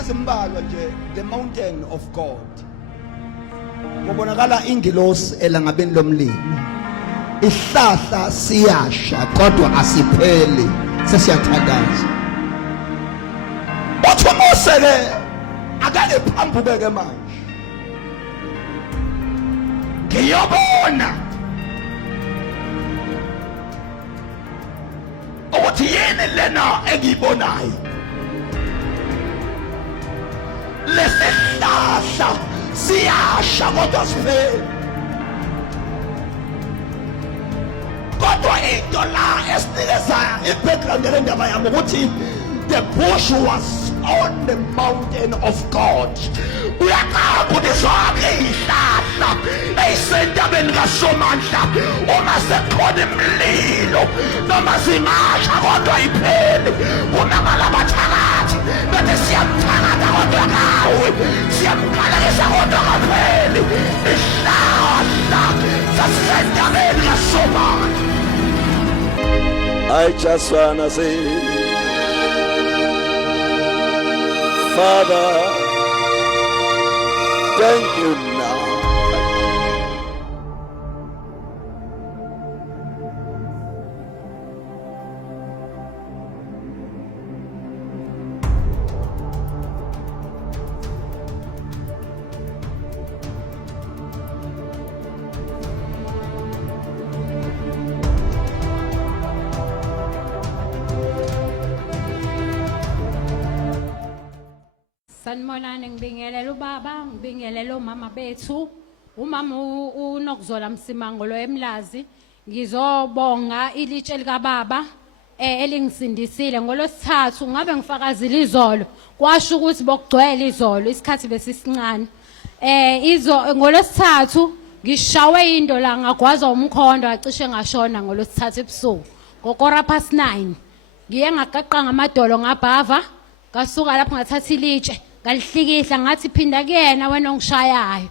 ezimbalwa nje the mountain of God. Kubonakala ingilosi elangabeni lomlilo. Isihlala siyasha kodwa asipheli. Sesiyathandaza. Uthi uMose ke akake phambuke ke manje. Ngiyobona ukuthi yini lena engiyibonayo. Lesihlahla siyasha kodwa asipheli. Kodwa into la esinikeza i-background yendaba yami ukuthi the bush was on the mountain of God. Uyaqapha zonke izihlahla ezisentabeni kaSomandla uma sekhona imlilo noma zingasha kodwa iphele. Kunamala abathakathi bese siyamthakatha kodwa ngawe siyamqalekisa kodwa kapheli. Isihlahla sasentabeni kaSomandla. I just wanna say, Father, thank you now. Sanibonani, ngibingelela ubaba, ngibingelela umama bethu, umama uNokzola Msimango lo eMlazi. Ngizobonga ilitshe lika baba elingisindisile ngolosithathu. Ngabe ngifakazile izolo, kwasho ukuthi bokugcwele izolo isikhathi besisincane. Ngolosithathu ngishawe indola ngagwaza umkhondo acishe ngashona ngolosithathu ebusuku ngokora past 9. Ngiye ngaqaqa ngamadolo ngabhava, ngasuka lapho ngathatha ilitshe ngalihlikihla ngathi phinda kuyena wena ongishayayo,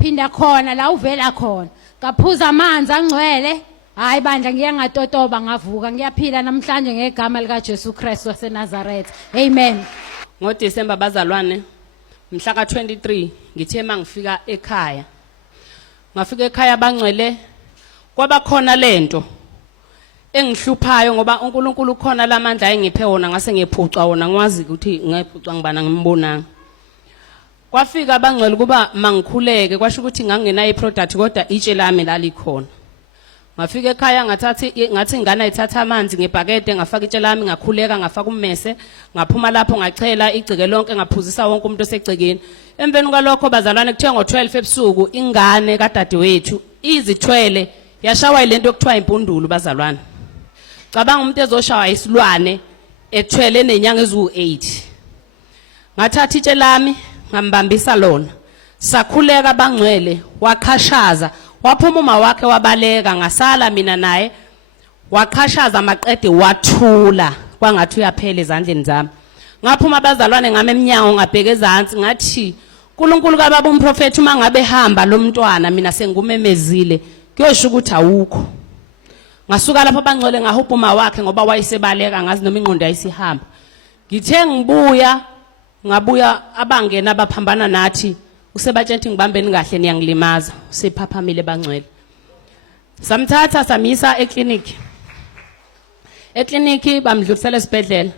phinda khona la uvela khona. Ngaphuza amanzi angcwele, hayi bandla ngiye ngatotoba ngavuka, ngiyaphila namhlanje ngegama lika Jesu Kristu waseNazaretha. Amen. NgoDisemba bazalwane mhla ka-23 ngithe mangifika ekhaya. Ngafika ekhaya bangcwele kwaba khona lento engihluphayo ngoba uNkulunkulu khona lamandla engiphe wona ngase ngiyephuca wona ngwazi ukuthi ngiyephuca ngibana ngimbonanga. Kwafika bangcwele kuba mangikhuleke kwasho ukuthi ngangenayo iproduct kodwa itshe lami lalikhona. Ngafika ekhaya ngathi ingane ithatha amanzi ngebhakede ngafaka itshe lami ngakhuleka ngafaka ummese ngaphuma lapho ngachela igcike lonke ngaphuzisa wonke umuntu osegcekeni. Emveni kwalokho bazalwane kuthiwa ngo-12 ebusuku ingane kadadewethu izithwele yashawa ilento okuthiwa impundulo bazalwane. Cabanga umuntu ezoshawa isilwane ethwele nenyanga eziwu8. Ngathatha itshe lami ngambambisa lona. Sakhuleka bangcwele wakhashaza. Waphuma uma wakhe wabaleka ngasala mina naye. Wakhashaza maqede wathula kwangathi uyaphela ezandleni zami. Ngaphuma abazalwane ngame eminyango ngabheke ezantsi ngathi uNkulunkulu kababa umprofeti uma ngabe hamba lo mntwana mina sengumemezile kuyosho ukuthi awukho. Ngasuka lapho bangcwele ngahupha uma wakhe ngoba wayesebaleka ngazi noma ingqondo ayisihamba. Ngithe ngabuya abangena abaphambana nathi usebatshela ngibambeni kahle niyangilimaza usephaphamile bangcwele. Samthatha samisa ekliniki. Ekliniki bamdlulisela esibhedlela.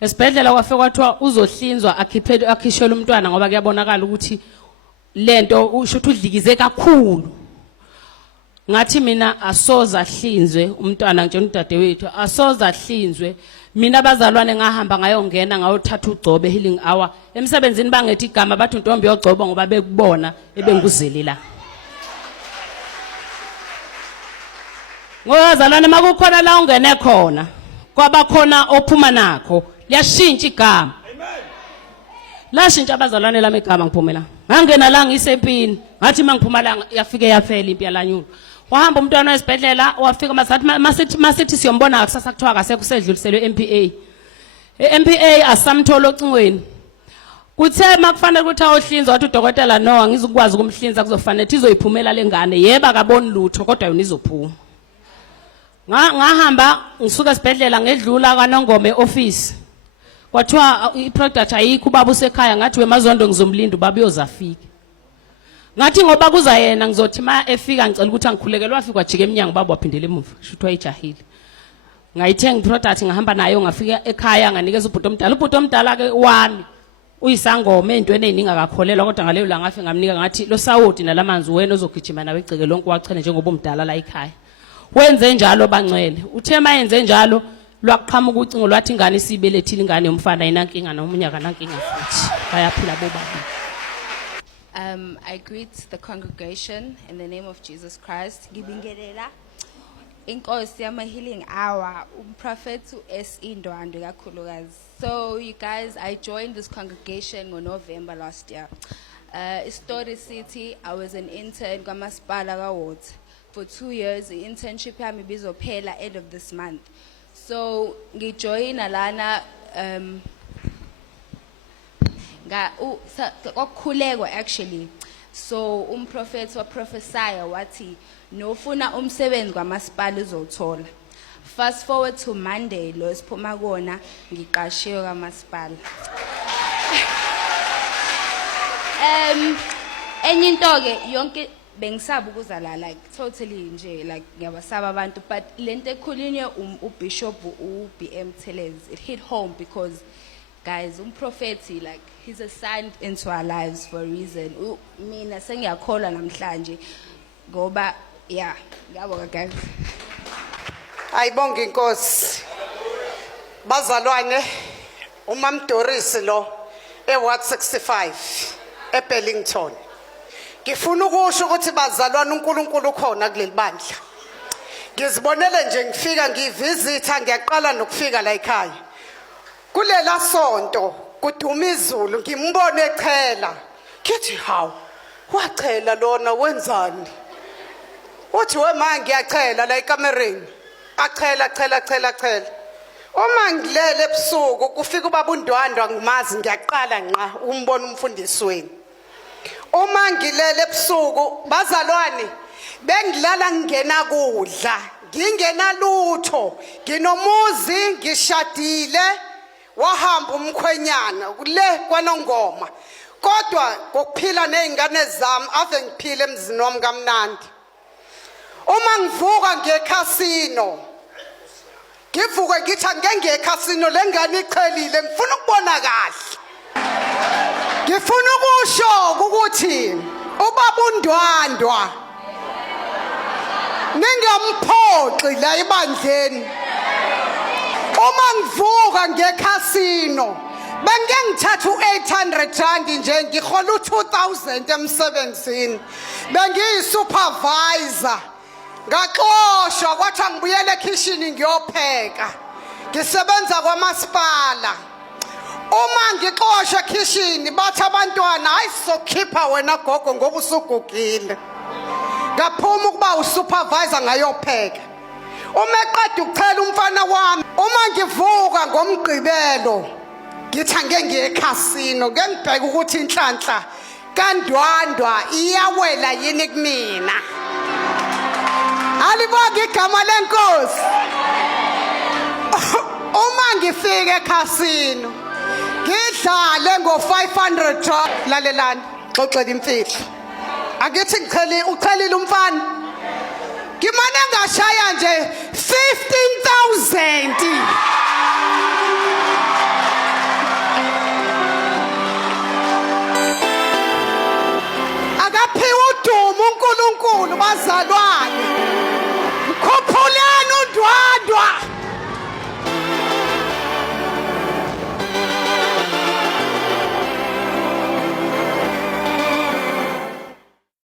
Esibhedlela kwafika kwathiwa uzohlinzwa akhishwe umntwana ngoba kuyabonakala ukuthi lento usho ukuthi udlikize kakhulu. Ngathi mina asoza hlinzwe umntwana nje udadewethu asoza hlinzwe. Mina abazalwane ngahamba ngayongena ngayothatha ugcobe healing hour emsebenzini bangethi igama bathi untombi yogcoba ngoba bekubona ebenguzeli la. Ngozalwane makukhona la ungene khona kwaba khona ophuma nakho liyashintsha igama. Amen. Lashintsha abazalwane lami igama ngiphumela. Ngangena la ngisempini ngathi mangiphuma la yafike yafela impi yalanyulo. Wahamba umntwana esibhedlela wafika masithi siyombona kusasa kuthiwa akasekho usedluliselwe MPA. MPA asamthola ocingweni. Kuthe makufanele ukuthi awuhlinzwa wathi udokotela no angizukwazi ukumhlinza kuzofanele izoyiphumela lengane yebo akaboni lutho kodwa yona izophuma. Ngahamba ngisuka esibhedlela ngedlula kaNongoma eoffice. kwathiwa i-product ayikho ubaba usekhaya ngathi wemazondo ngizomlinda ubaba uyozafika ngathi ngoba kuza yena ngizothi ma efika ngicela ukuthi angikhulekelwe wafika wajika eminyango ubaba waphindela emuva shuthi wayijahile ngayithenga i-product ngahamba nayo ngafika ekhaya nganikeza ubhuti omdala ke wami uyisangoma entweni eziningi akakholelwa kodwa ngaleyo la ngafika ngamnika ngathi lo sawoti nalamanzi wena ozogijima nawe iceke lonke wachele njengoba umdala la ekhaya wenze njalo bangcwele uthe mayenze njalo lwaqhamuka ucingo lwathi ingane isibelethile ingane yomfana ayinankinga nomunye akanankinga futhi bayaphila bobabili. I greet the congregation in the name of Jesus Christ. Ngibingelela inkosi yama healing hour umprofeti Indwandwe kakhulukazi. So you guys, I joined this congregation in November last year. Story City, I was an intern kwaMasipala kaWard for 2 years. The internship yami bizophela end of this month. So ngijoin alana kokhulekwa actually. So umprofeti wa prophesy wathi nofuna umsebenzi kwaMasipala uzothola. Fast forward to Monday lo siphuma kona ngiqashiwe kwaMasipala. Enye into ke yonke bengisaba ukuzala like totally nje like ngiyabasaba abantu but lento ekhulunywe uBishop uBM Tellez it hit home because guys umprofeti like he's assigned into our lives for a reason. Mina sengiyakholwa namhlanje ngoba yeah ngiyabonga guys. Ayibonga inkosi. Bazalwane uMamDoris lo eWard 65 eBellington. Ngifuna ukusho ukuthi bazalwane uNkulunkulu ukhona kuleli bandla. Ngizibonele nje ngifika ngivisitha ngiyaqala nokufika la ekhaya. Kulela sonto kuduma izulu ngimbone echela. Ngithi hawu wachela lona wenzani? Uthi wema ngiyachela la ekamereni. Achela. Uma ngilele ebusuku kufika ubaba uNdwandwa ngimazi ngiyaqala nqa umbona umfundisi weni. Uma ngilele ebusuku bazalwane bengilala ngingena kudla ngingena lutho nginomuzi ngishadile wahamba umkhwenyana kule kwaNongoma kodwa ngokuphila nezingane zami ave ngiphile emzini wami kaMnandi. Uma ngivuka ngekhasino ngivuke ngithi angeke ekhasino lengane ichelile ngifuna ukubona kahle. Ngifuna ukusho ukuthi ubaba uNdwandwa ningamphoxi la ebandleni. Uma ngivuka ngekhasino bengeke ngithatha u800 nje ngihola u2000 emsebenzini bengiyisupervisor ngaxoshwa kwathi ngibuyele ekitchen ngiyopheka ngisebenza kwaMasipala. Uma ngixoshwa ekitchen bathi abantwana hayi sizokhipha wena gogo ngoba usugugile ngaphuma ukuba usupervisor ngayopheka. Uma eqeda ukuchela umfana wami uma ngivuka ngomgqibelo ngithi angeke ngiye ekhasino ke ngibheka ukuthi inhlanhla kaNdwandwa iyawela yini kumina. Alibonga igama lenkosi. Uma ngifika ekhasino ngidlale ngo500 lalelani xoxela imfihlo. Akithi uchelile umfana ngimane ngashaya nje 15,000. Akaphiwa udumo uNkulunkulu bazalwane.